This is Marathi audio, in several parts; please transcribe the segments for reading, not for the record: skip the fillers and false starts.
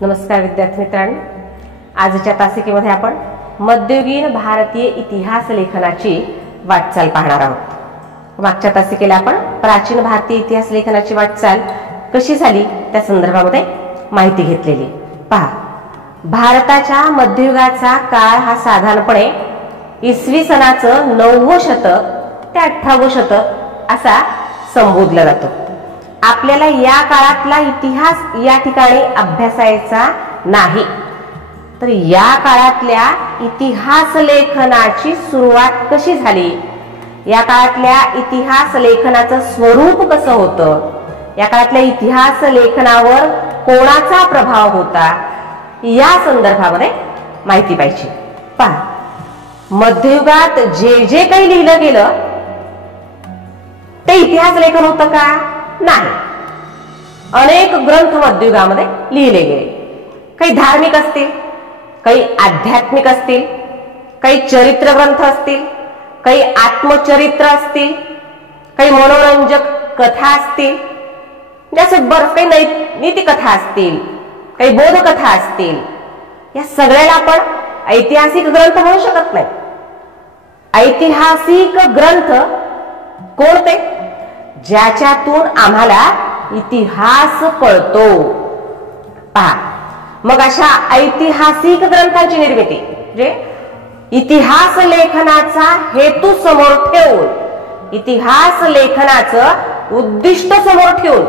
नमस्कार विद्यार्थी मित्रांनो, आजच्या तासिकेमध्ये आपण मध्ययुगीन भारतीय इतिहास लेखनाची वाटचाल पाहणार आहोत। मागच्या तासिकेला आपण प्राचीन भारतीय इतिहास लेखनाची वाटचाल कशी झाली त्या संदर्भामध्ये माहिती घेतलेली। पहा, भारताच्या मध्ययुगाचा काळ हा साधारणपणे इसवी सनाचं 9वं शतक ते 18वं शतक असा संबोधला जातो। आपल्याला या काळातला इतिहास या ठिकाणी अभ्यासायचा नाही, तर या काळातल्या इतिहास लेखनाची सुरुवात कशी झाली, या काळातल्या इतिहास लेखनाचं स्वरूप कसं होतं, या काळातल्या इतिहास लेखनावर कोणाचा प्रभाव होता, या संदर्भामध्ये माहिती पाहिजे। पहा, मध्ययुगात जे जे काही लिहिलं गेलं ते इतिहास लेखन होतं का? नाही। अनेक ग्रंथ मध्ययुगामध्ये लिहिले गेले। काही धार्मिक असतील, काही आध्यात्मिक असतील, काही चरित्र ग्रंथ असतील, काही आत्मचरित्र असतील, काही मनोरंजक कथा असतील, जसे बरंच काही नीती कथा असतील, काही बोधकथा असतील। या सगळ्याला आपण ऐतिहासिक ग्रंथ म्हणू शकत नाही। ऐतिहासिक ग्रंथ कोणते? ज्याच्यातून आम्हाला इतिहास कळतो। पहा, मग अशा ऐतिहासिक ग्रंथांची निर्मिती म्हणजे इतिहास लेखनाचा हेतू समोर ठेवून, इतिहास लेखनाचं उद्दिष्ट समोर ठेवून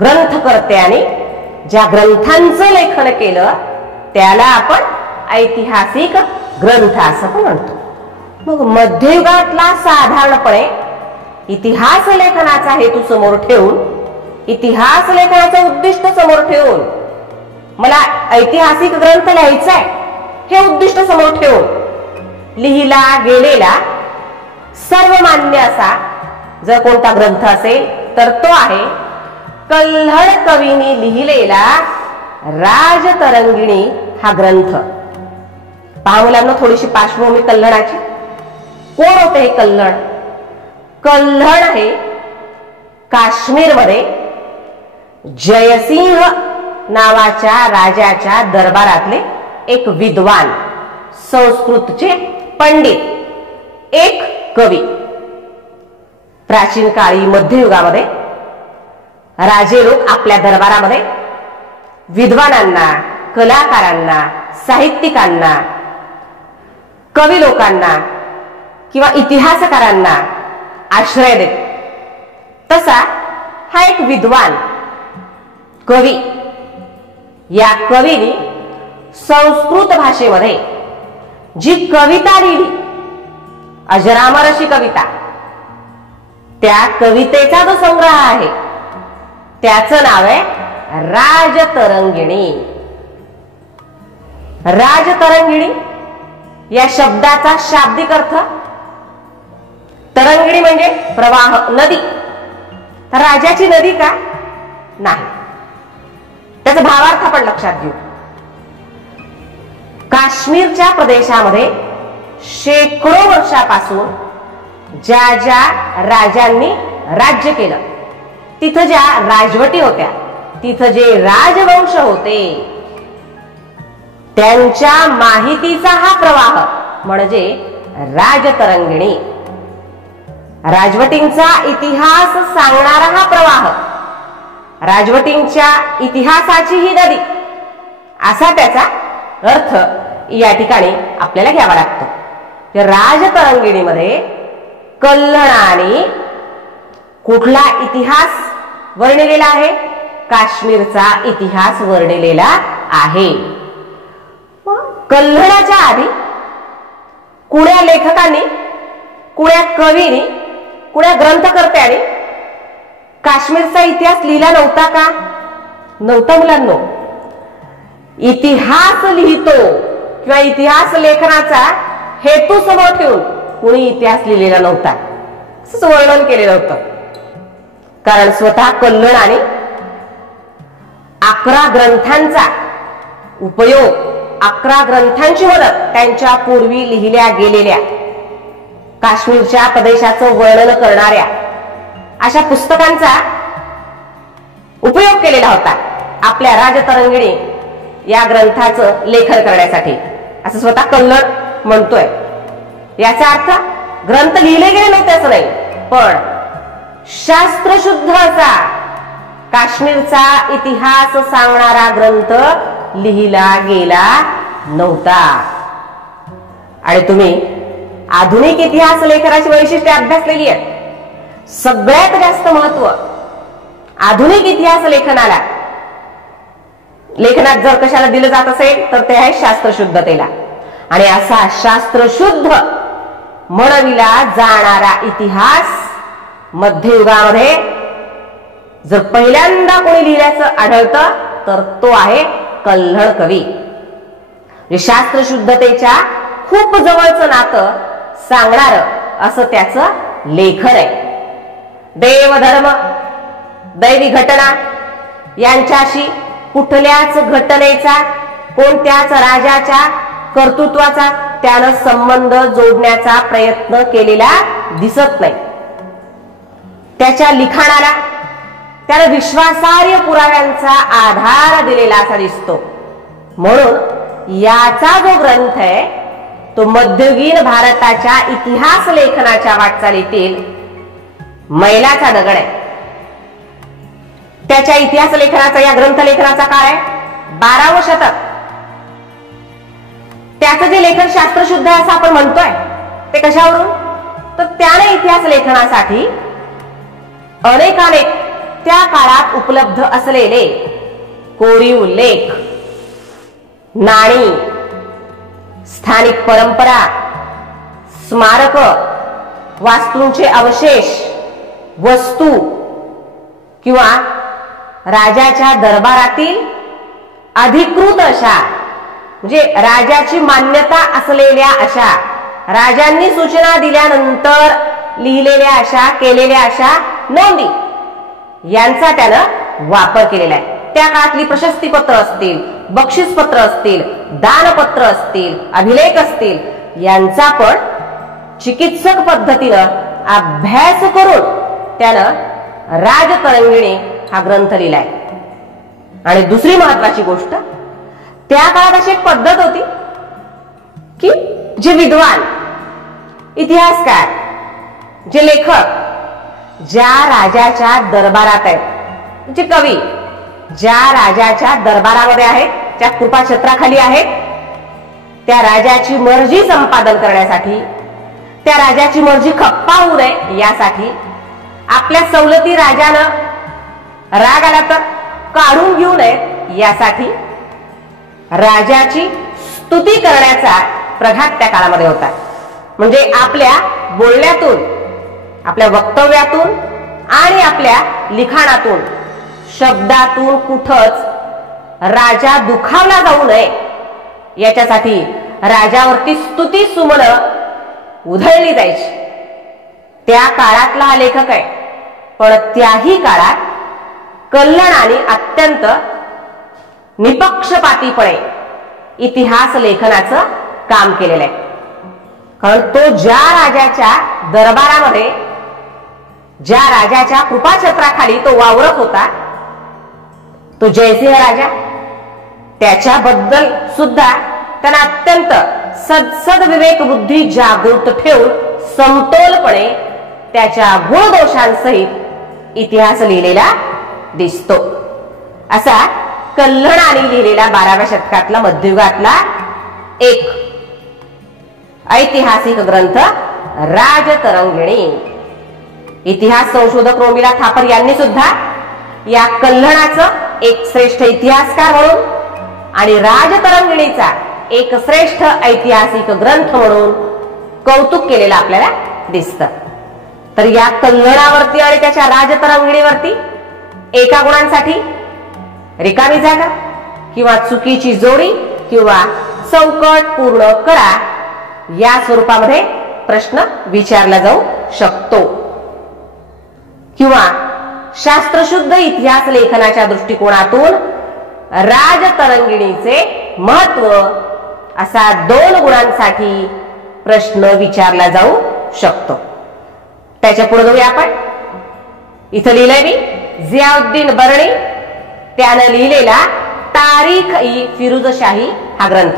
ग्रंथकर्त्याने ज्या ग्रंथांचं लेखन केलं त्याला आपण ऐतिहासिक ग्रंथ असं पण म्हणतो। मग मध्ययुगातला साधारणपणे इतिहास लेखनाचा हेतू समोर ठेवून, इतिहास लेखनाचं उद्दिष्ट समोर ठेवून मला ऐतिहासिक ग्रंथ लिहायचा आहे हे उद्दिष्ट समोर ठेवून लिहिला गेलेला सर्वमान्य असा जर कोणता ग्रंथ असेल तर तो आहे कल्हड कवींनी लिहिलेला राजतरंगिणी हा ग्रंथ। पहा मुलांना, थोडीशी पार्श्वभूमी कल्हडाची। कोण होते हे कल्हड? कल्हड हे काश्मीरमध्ये जयसिंह नावाच्या राजाच्या दरबारातले एक विद्वान, संस्कृतचे पंडित, एक कवी। प्राचीन काळी मध्ययुगामध्ये राजे लोक आपल्या दरबारामध्ये विद्वानांना, कलाकारांना, साहित्यिकांना, कवी लोकांना किंवा इतिहासकारांना आश्रय देत। तसा हा एक विद्वान कवी, या कवीने संस्कृत भाषेमध्ये जी कविता लिहिली, अजरामर अशी कविता, त्या कवितेचा जो संग्रह आहे त्याचं नाव आहे राजतरंगिणी। राजतरंगिणी या शब्दाचा शाब्दिक अर्थ, तरंगिणी म्हणजे प्रवाह, नदी। तर राजाची नदी का? नाही। त्याचा भावार्थ आपण लक्षात घेऊ। काश्मीरच्या प्रदेशामध्ये शेकडो वर्षापासून ज्या ज्या राजांनी राज्य केलं, तिथं ज्या राजवटी होत्या, तिथं जे राजवंश होते, त्यांच्या माहितीचा हा प्रवाह म्हणजे राजतरंगिणी। राजवटींचा इतिहास सांगणारा हा प्रवाह, राजवटींच्या इतिहासाची ही नदी, असा त्याचा अर्थ या ठिकाणी आपल्याला घ्यावा लागतो। राजतरंगिणीमध्ये कल्हडाने कुठला इतिहास वर्णिलेला आहे? काश्मीरचा इतिहास वर्णिलेला आहे। कल्हडाच्या आधी कुण्या लेखकांनी, कुण्या कवींनी, कुण्या ग्रंथकर्त्याने काश्मीरचा इतिहास लिहिला नव्हता का? नव्हता मुलांनो। इतिहास लिहितो किंवा इतिहास लेखनाचा हेतू समोर ठेवून कुणी इतिहास लिहिलेला नव्हता, असंच वर्णन केलेलं होतं। कारण स्वतः कल्हडाने 11 ग्रंथांचा उपयोग, 11 ग्रंथांची मदत त्यांच्या पूर्वी लिहिल्या गेलेल्या काश्मीरच्या प्रदेशाचं वर्णन करणाऱ्या अशा पुस्तकांचा उपयोग केलेला होता आपल्या राजतरंगिणी या ग्रंथाचं लेखन करण्यासाठी, असं स्वतः कल्हण म्हणतोय. याचा अर्थ ग्रंथ लिहिले गेले नव्हते असं नाही, पण शास्त्रशुद्ध असा काश्मीरचा इतिहास सांगणारा ग्रंथ लिहिला गेला नव्हता. आणि तुम्ही आधुनिक इतिहास लेखनाची वैशिष्ट्ये अभ्यासलेली आहेत. सगळ्यात जास्त महत्व आधुनिक इतिहास लेखनात जर कशाला दिलं जात असेल तर ते आहे शास्त्रशुद्धतेला. आणि असा शास्त्रशुद्ध म्हणविला जाणारा इतिहास मध्ययुगामध्ये जर पहिल्यांदा कोणी लिहिल्याचं आढळतं तर तो आहे कल्हण कवी. शास्त्रशुद्धतेच्या खूप जवळचं नातं सांगणार असं त्याचं लेखन आहे. देवधर्म, दैवी घटना यांच्याशी कुठल्याच घटनेचा, कोणत्याच राजाच्या कर्तृत्वाचा त्यानं संबंध जोडण्याचा प्रयत्न केलेला दिसत नाही. त्याच्या लिखाणाला त्यानं विश्वासार्ह पुराव्यांचा आधार दिलेला असा दिसतो. म्हणून याचा जो ग्रंथ आहे तो मध्ययुगीन भारताच्या इतिहास लेखनाच्या वाटचालीतील मैलाचा दगड आहे. त्याच्या इतिहास लेखनाचा, या ग्रंथ लेखनाचा काळ आहे 12वे शतक. त्याचं जे लेखन शास्त्रशुद्ध आहे असं आपण म्हणतोय ते कशावरून, तर त्याने इतिहास लेखनासाठी अनेक त्या काळात उपलब्ध असलेले कोरीव लेख, नाणी, स्थानिक परंपरा, स्मारक, वास्तूंचे अवशेष, वस्तू किंवा राजाच्या दरबारातील अधिकृत अशा, म्हणजे राजाची मान्यता असलेल्या अशा, राजांनी सूचना दिल्यानंतर लिहिलेल्या अशा, केलेल्या अशा नोंदी यांचा त्यानं वापर केलेला आहे. त्या काळातली प्रशस्तीपत्र असतील, बक्षीसपत्र असतील, दानपत्र असतील, अभिलेख असतील, यांचा पण चिकित्सक पद्धतीनं अभ्यास करून त्यानं राजतरंगिणी हा ग्रंथ लिहिलाय. आणि दुसरी महत्वाची गोष्ट, त्या काळात अशी एक पद्धत होती की जे विद्वान, इतिहासकार, जे लेखक ज्या राजाच्या दरबारात आहेत, जे कवी ज्या राजाच्या दरबारामध्ये आहेत, ज्या कृपाछत्राखाली आहेत, त्या राजाची मर्जी संपादन करण्यासाठी, त्या राजाची मर्जी खप्पा होऊ नये यासाठी, आपल्या सवलती राजानं राग आला तर काढून घेऊ नये यासाठी राजाची स्तुती करण्याचा प्रघात त्या काळामध्ये होता. म्हणजे आपल्या बोलण्यातून, आपल्या वक्तव्यातून आणि आपल्या लिखाणातून, शब्दातून कुठंच राजा दुखावला जाऊ नये याच्यासाठी राजावरती स्तुती सुमनं उधळली जायची. त्या काळातला हा लेखक आहे, पण त्याही काळात कल्हणाने अत्यंत निपक्षपातीपणे इतिहास लेखनाचं काम केलेलं आहे. कारण तो ज्या राजाच्या दरबारामध्ये, ज्या राजाच्या कृपाछत्राखाली तो वावरत होता, तो जयसिंह राजा, त्याच्याबद्दल सुद्धा त्यांना अत्यंत सदसद विवेक बुद्धी जागृत ठेवून समतोलपणे त्याच्या गुणदोषांसहित इतिहास लिहिलेला दिसतो. असा कल्हणाने लिहिलेला 12व्या शतकातला, मध्ययुगातला एक ऐतिहासिक ग्रंथ राजतरंगिणी. इतिहास संशोधक रोमिला थापर यांनी सुद्धा या कल्हणाचं एक श्रेष्ठ इतिहासकार म्हणून आणि राजतरंगिणीचा एक श्रेष्ठ ऐतिहासिक ग्रंथ म्हणून कौतुक केलेलं आपल्याला दिसतं. तर या कल्हणावरती आणि त्याच्या राजतरंगिणीवरती एका गुणांसाठी रिकामी जागा किंवा चुकीची जोडी किंवा चौकट पूर्ण करा या स्वरूपामध्ये प्रश्न विचारला जाऊ शकतो. किंवा शास्त्रशुद्ध इतिहास लेखनाच्या दृष्टिकोनातून राजतरंगिणीचे महत्व असा 2 गुणांसाठी प्रश्न विचारला जाऊ शकतो. त्याच्या पुढे जाऊया आपण. इथं लिहिलंय मी, जियाउद्दीन बर्णी त्यानं लिहिलेला तारीख-ई फिरोजशाही हा ग्रंथ।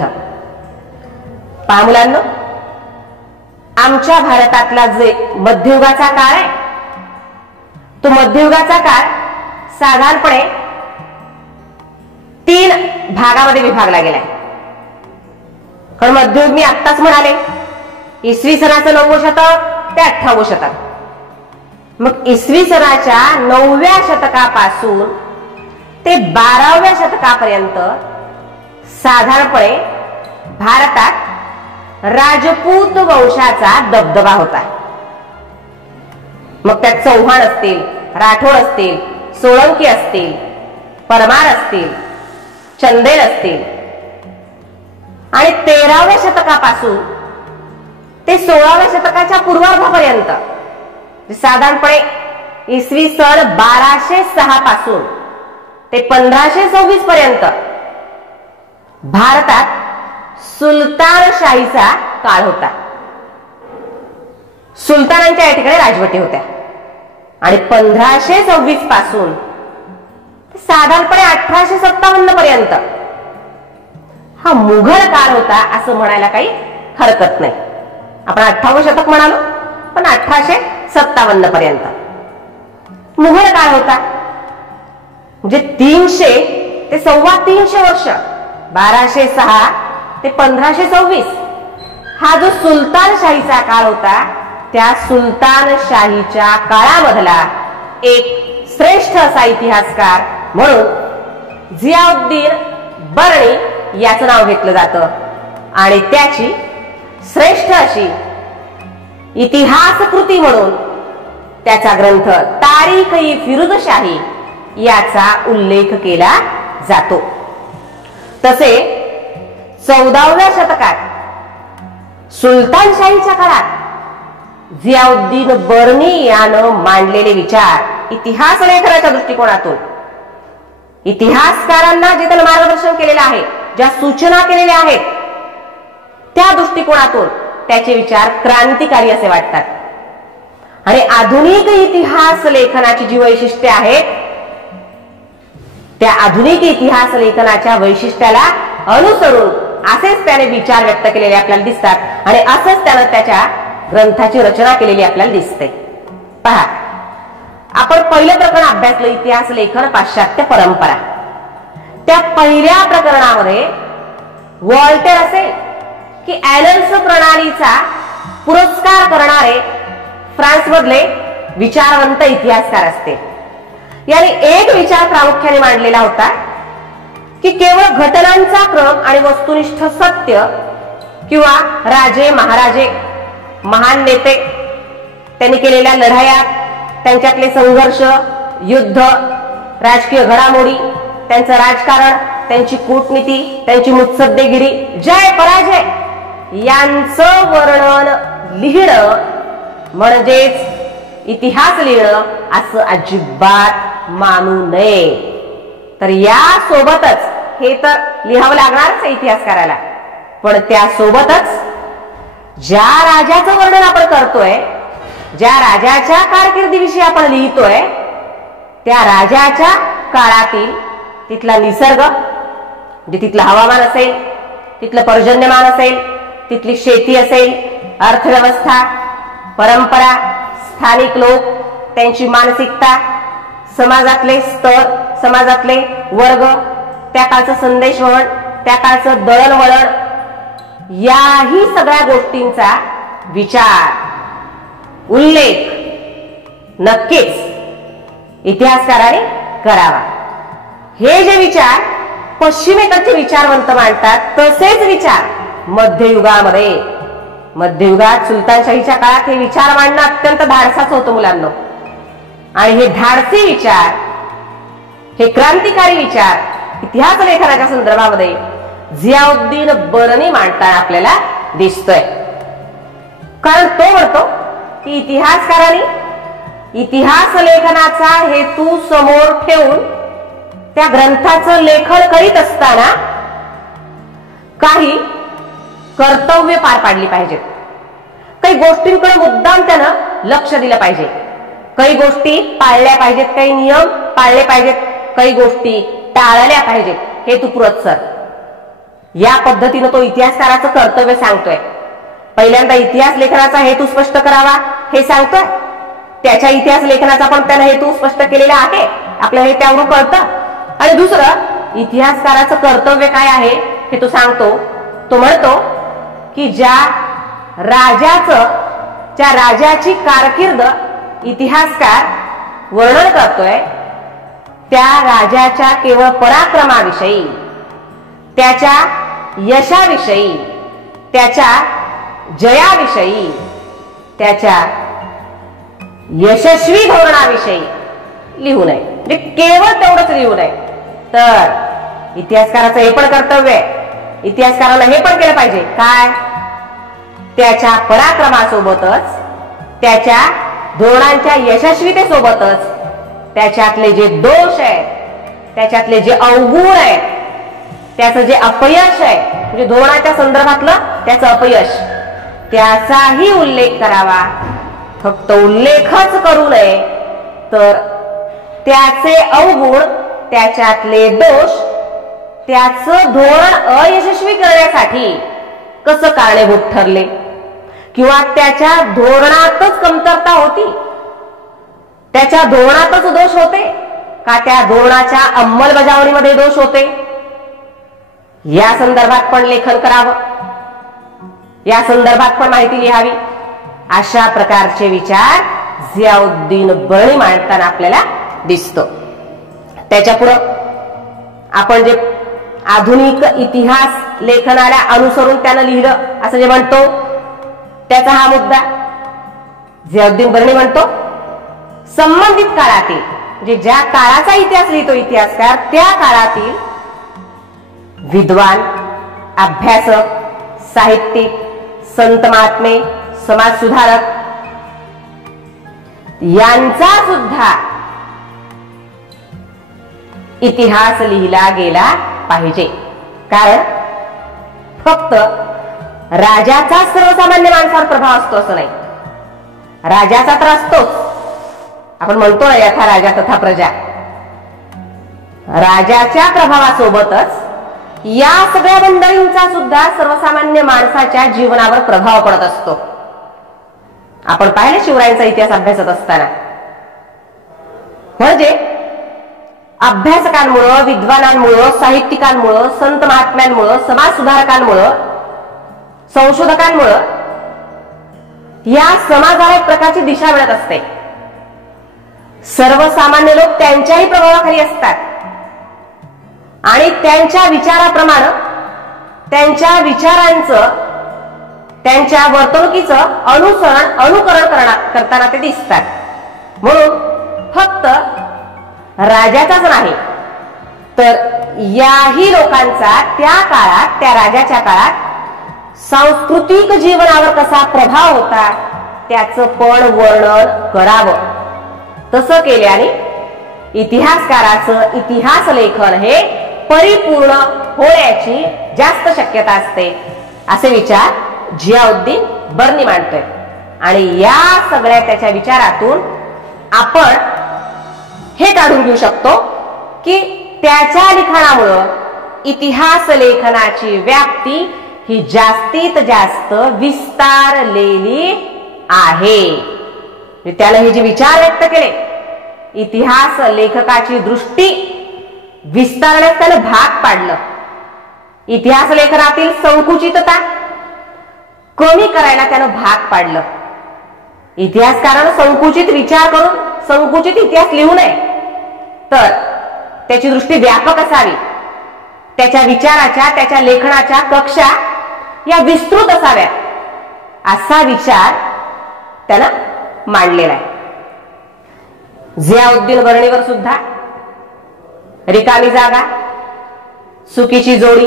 पहा मुलांनो, आमच्या भारतातला जे मध्ययुगाचा काळ आहे, तो मध्ययुगाचा काळ साधारणपणे 3 भागामध्ये विभागला गेलाय। कारण मध्ययुग मी आत्ताच म्हणाले, इसवी सनाचं 9वं शतक ते 18वं शतक। मग इसवी सनाच्या 9व्या शतकापासून ते 12व्या शतकापर्यंत साधारणपणे भारतात राजपूत वंशाचा दबदबा होता। मग त्यात चौहान असतील, राठोड असतील, सोळंकी असतील, परमार असतील, चंदेल असतील आणि 13व्या शतकापासून ते 16व्या शतकाच्या पूर्वार्धापर्यंत साधारणपणे इसवी सन 1206 पासून ते 1526 पर्यंत भारतात सुलतानशाहीचा काळ होता। सुलतानांच्या या ठिकाणी राजवटी होत्या आणि 1526 पासून साधारणपणे 1857 पर्यंत हा मुघल काळ होता असं म्हणायला काही हरकत नाही। आपण 18वं शतक म्हणालो, पण 1857 पर्यंत मुघल काळ होता। म्हणजे 300 ते 325 वर्ष, 1206 ते 1526 हा जो सुलतानशाहीचा काळ होता, त्या सुलतानशाहीच्या काळामधला एक श्रेष्ठ असा इतिहासकार म्हणून जियाउद्दीन बर्णी याचं नाव घेतलं जातं आणि त्याची श्रेष्ठ अशी इतिहास कृती म्हणून त्याचा ग्रंथ तारीख-ई फिरोजशाही याचा उल्लेख केला जातो। तसे 14व्या शतकात सुलतानशाहीच्या काळात जियाउद्दीन बर्नी यानं मांडलेले विचार इतिहास लेखनाच्या दृष्टिकोनातून, इतिहासकारांना जे त्यांना मार्गदर्शन केलेलं आहे, ज्या सूचना केलेल्या आहेत, त्या दृष्टिकोनातून त्याचे विचार क्रांतिकारी असे वाटतात। आणि आधुनिक इतिहास लेखनाची जी वैशिष्ट्ये आहेत, त्या आधुनिक इतिहास लेखनाच्या वैशिष्ट्याला अनुसरून असेच त्याने विचार व्यक्त केलेले आपल्याला दिसतात आणि असंच त्यानं त्याच्या ग्रंथाची रचना केलेली आपल्याला दिसते। पहा, आपण पहिलं प्रकरण अभ्यासलं, इतिहास लेखन पाश्चात्य परंपरा। त्या पहिल्या प्रकरणामध्ये वॉल्टेर असेल की ॲलन्स प्रणालीचा पुरस्कार करणारे फ्रान्स मधले विचारवंत इतिहासकार असते। याने एक विचार प्रामुख्याने मांडलेला होता की केवळ घटनांचा क्रम आणि वस्तुनिष्ठ सत्य किंवा राजे महाराजे, महान नेते, त्यांनी केलेल्या लढाया, त्यांच्यातले संघर्ष, युद्ध, राजकीय घडामोडी, त्यांचं राजकारण, त्यांची कूटनीती, त्यांची मुत्सद्देगिरी, जय पराजय यांचं वर्णन लिहिणं म्हणजेच इतिहास लिहिणं असं अजिबात मानू नये। तर या सोबतच हे तर लिहावं लागणारच इतिहासकाराला, पण त्यासोबतच ज्या राजाचं वर्णन आपण करतोय, ज्या राजाच्या कारकिर्दीविषयी आपण लिहितोय, त्या राजाच्या काळातील तिथला निसर्ग, म्हणजे तिथलं हवामान असेल, तिथलं पर्जन्यमान असेल, तिथली शेती असेल, अर्थव्यवस्था, परंपरा, स्थानिक लोक, त्यांची मानसिकता, समाजातले स्तर, समाजातले वर्ग, त्या काळचं संदेशवहन, त्या काळचं दळणवळण, याही सगळ्या गोष्टींचा विचार, उल्लेख नक्कीच इतिहासकाराने करावा। हे जे विचार पश्चिमेकडचे विचारवंत मांडतात, तसेच विचार मध्ययुगामध्ये, मध्ययुगात सुलतानशाहीच्या काळात हे विचार मांडणं अत्यंत धाडसाचं होतं मुलांना। आणि हे धाडसी विचार, हे क्रांतिकारी विचार इतिहास लेखनाच्या संदर्भामध्ये जियाउद्दीन बर्नी मांडताना आपल्याला दिसतोय। कारण तो म्हणतो की इतिहासकारांनी इतिहास लेखनाचा हेतू समोर ठेवून त्या ग्रंथाचं लेखन करीत असताना काही कर्तव्य पार पाडली पाहिजेत, काही गोष्टींकडे मुद्दाम त्यानं लक्ष दिलं पाहिजे, काही गोष्टी पाळल्या पाहिजेत, काही नियम पाळले पाहिजेत, काही गोष्टी टाळल्या पाहिजेत, हेतुपुरस्सर या पद्धतीने तो इतिहासकाराचं कर्तव्य सांगतोय. पहिल्यांदा इतिहास लेखनाचा हेतू स्पष्ट करावा हे सांगतोय. त्याच्या इतिहास लेखनाचा पण त्याने हेतू स्पष्ट केलेला आहे, आपल्याला हे त्यावरून कळतं. आणि दुसरं इतिहासकाराचं कर्तव्य काय आहे हे तो सांगतो. तो म्हणतो की ज्या राजाची कारकीर्द इतिहासकार वर्णन करतोय त्या राजाच्या केवळ पराक्रमाविषयी, त्याच्या यशाविषयी, त्याच्या जयाविषयी, त्याच्या यशस्वी धोरणाविषयी लिहू नये. म्हणजे केवळ तेवढंच लिहू नये. तर इतिहासकाराचं हे पण कर्तव्य आहे. इतिहासकाराला हे पण केलं पाहिजे काय, त्याच्या पराक्रमासोबतच, त्याच्या धोरणांच्या यशस्वीतेसोबतच त्याच्यातले जे दोष आहेत, त्याच्यातले जे अवगुण आहेत, त्याचं जे अपयश आहे, म्हणजे धोरणाच्या संदर्भातलं त्याचं अपयश, त्याचाही उल्लेख करावा. फक्त उल्लेखच करू नये तर त्याचे अवगुण, त्याच्यातले दोष, त्याचं धोरण अयशस्वी करण्यासाठी कसं कारणीभूत ठरले किंवा त्याच्या धोरणातच कमतरता होती, त्याच्या धोरणातच दोष होते का त्या धोरणाच्या अंमलबजावणीमध्ये दोष होते, या संदर्भात पण लेखन करावं, या संदर्भात पण माहिती लिहावी. अशा प्रकारचे विचार जियाउद्दीन बर्णी मांडताना आपल्याला दिसतो. त्याच्यापुढं आपण जे आधुनिक इतिहास लेखनाला अनुसरून त्यानं लिहिलं असं जे म्हणतो त्याचा हा मुद्दा. जियाउद्दीन बर्णी म्हणतो संबंधित काळातील, म्हणजे ज्या काळाचा इतिहास लिहितो इतिहासकार, त्या काळातील विद्वान, अभ्यासक, साहित्यिक, संत महात्मे, समाज सुधारक यांचा सुद्धा इतिहास लिहिला गेला पाहिजे. कारण फक्त राजाचा सर्वसामान्य माणसावर प्रभाव असतो असं नाही. राजाचा तर असतोच, आपण म्हणतो ना यथा राजा तथा प्रजा. राजाच्या प्रभावासोबतच या सगळ्या मंडळींचा सुद्धा सर्वसामान्य माणसाच्या जीवनावर प्रभाव पडत असतो. आपण पाहिले शिवरायांचा इतिहास अभ्यासत असताना. म्हणजे अभ्यासकांमुळं, विद्वानांमुळं, साहित्यिकांमुळं, संत महात्म्यांमुळं, समाज सुधारकांमुळं, संशोधकांमुळं या समाजाला एक प्रकारची दिशा मिळत असते. सर्वसामान्य लोक त्यांच्याही प्रभावाखाली असतात आणि त्यांच्या विचाराप्रमाणे, त्यांच्या विचारांचं, त्यांच्या वर्तणुकीचं अनुकरण करताना ते दिसतात. म्हणून फक्त राजाचाच नाही तर याही लोकांचा त्या काळात, त्या राजाच्या काळात सांस्कृतिक जीवनावर कसा प्रभाव होता त्याचं पण वर्णन करावं. तसं केल्याने इतिहासकाराचं इतिहास लेखन हे परिपूर्ण होण्याची जास्त शक्यता असते, असे विचार जियाउद्दीन बर्णी मांडतोय. आणि या सगळ्या त्याच्या विचारातून आपण हे काढून घेऊ शकतो की त्याच्या लिखाणामुळं इतिहास लेखनाची व्याप्ती ही जास्तीत जास्त विस्तारलेली आहे. त्याला हे जे विचार व्यक्त केले, इतिहास लेखकाची दृष्टी विस्तारण्यास त्यानं भाग पाडलं. इतिहास लेखनातील संकुचितता कमी करायला त्यानं भाग पाडलं. इतिहासकारानं संकुचित विचार करून संकुचित इतिहास लिहू नये, तर त्याची दृष्टी व्यापक असावी. त्याच्या विचाराच्या, त्याच्या लेखनाच्या कक्षा या विस्तृत असाव्या, असा विचार त्यानं मांडलेला आहे. जियाउद्दीन बर्णीवर सुद्धा रिकामी जागा, चुकीची जोडी,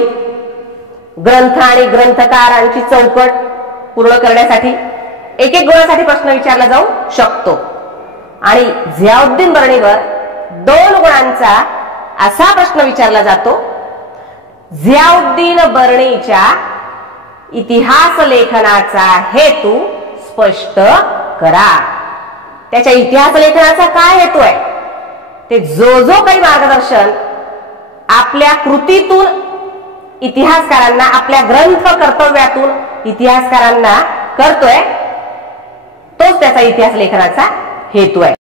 ग्रंथ आणि ग्रंथकारांची चौकट पूर्ण करण्यासाठी एक एक गुणासाठी प्रश्न विचारला जाऊ शकतो. आणि जियाउद्दीन बर्णीवर 2 गुणांचा असा प्रश्न विचारला जातो, जियाउद्दीन बर्णीच्या इतिहास लेखनाचा हेतू स्पष्ट करा. त्याच्या इतिहास लेखनाचा काय हेतू आहे ते जो काही मार्गदर्शन आपल्या कृतीतून इतिहासकारांना, आपल्या ग्रंथ कर्तव्यातून इतिहासकारांना करतोय, तोच त्याचा इतिहास लेखनाचा हेतू आहे.